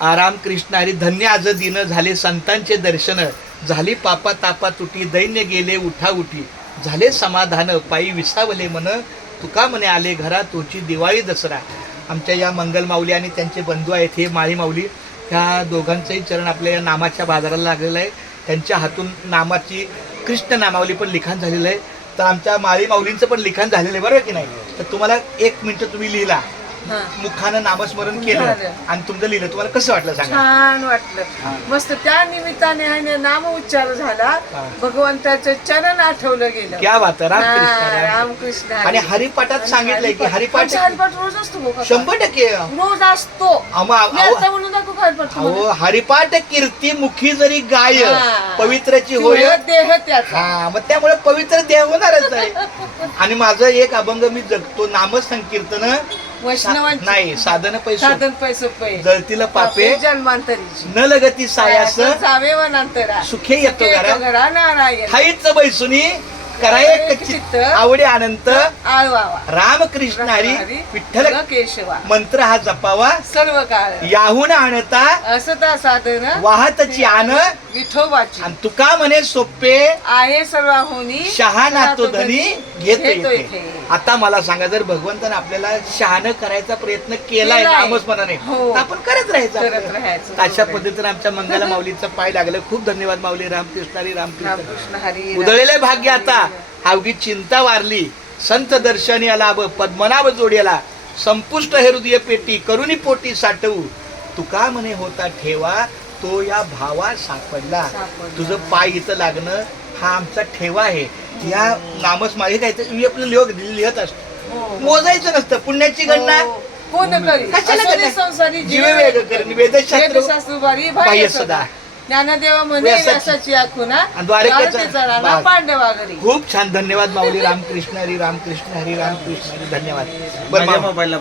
आराम कृष्ण हरी. धन्य आज दिन झाले संतांचे दर्शन, झाली पापा तापा तुटी, दैन्य गेले उठा उठी, झाले समाधान पायी विसावले मन, तुका म्हणे आले घरा तोची दिवाळी दसरा. आमच्या या मंगल माऊली आणि त्यांचे बंधू आहेत हे माळी माऊली, ह्या दोघांचंही चरण आपल्या या नामाच्या बाजाराला लागलेलं आहे. त्यांच्या हातून नामाची कृष्ण नामावली पण लिखाण झालेलं आहे. तर आमच्या माळी माऊलींचं पण लिखाण झालेलं आहे, बरोबर की नाही. तर तुम्हाला 1 मिनिट तुम्ही लिहिला, मुखानं नामस्मरण केलं आणि तुमचं लिहिलं, तुम्हाला कसं वाटलं सांगा. छान वाटलं, मस्त. त्या निमित्ताने नाम उच्चार झाला, भगवंताचं चरण आठवलं गेलं. क्या बात आहे. रामकृष्ण रामकृष्ण. आणि हरिपाठात सांगितलंय की हरिपाठ हरिपाठ रोज असतो, 100% रोज असतो. म्हणून दाखव हरिपाठ. अहो हरिपाठ कीर्ती मुखी जरी गाय, पवित्रची होय देह त्याचा. हा, मग त्यामुळे पवित्र देह होणारच आहे. आणि माझं एक अभंग मी जगतो, नाम संकीर्तन नाही साधन पैसे जळतीला पापे जन्मांतरीची, न लगती सायास जावे वनांतरा, सुखे येतो घरा नारायण, हाईच बैसुनी कराय चित्त आवडे अनंत आळवावा. रामकृष्ण हरी विठ्ठल केशवा मंत्र हा जपावा सर्व काळ. याहून आणता असता साधन वाहतची आन, विठोबाची आणि तुका म्हणे सोपे आहे सर्वाहुनी, शहाणा तो धनी घेतो घेतो येथे. इथे. आता मला सांगा, जर भगवंताने आपल्याला शहाणं करायचा प्रयत्न केलाय नामस्मरणाने, हो. तर आपण करत करत राहायचं. राहायचं. अशा पद्धतीने आमच्या मंगला माऊलीचं पाय लागलं. खूप धन्यवाद माऊली. रामकृष्ण हरी. रामकृष्ण. रामकृष्ण हरी. उधळलेले भाग्य आता अवघी चिंता वारली, संत दर्शनी लाभ पद्मनाभ जोड्याला, संपुष्ट हे हृदय पेटी करुणी पोटी साठवू, तुका म्हणे होता ठेवा तो या भावा सापडला. तुझं पाय इथं लागणं हा आमचा ठेवा आहे. या नामस्मारी काय आपलं लिहत असतो, मोजायचं नसतं. पुण्याची गणना कोण करी, कशाला संसारी जीव वेग करून वेदशास्त्र बाह्य सदा. ज्ञानदेवा म्हणे व्यासाची आखुना, द्वारकेचा राणा पांडवा घरी. खूप छान. धन्यवाद माऊली. रामकृष्ण हरी. रामकृष्ण हरी. रामकृष्ण हरी. धन्यवाद. बरं,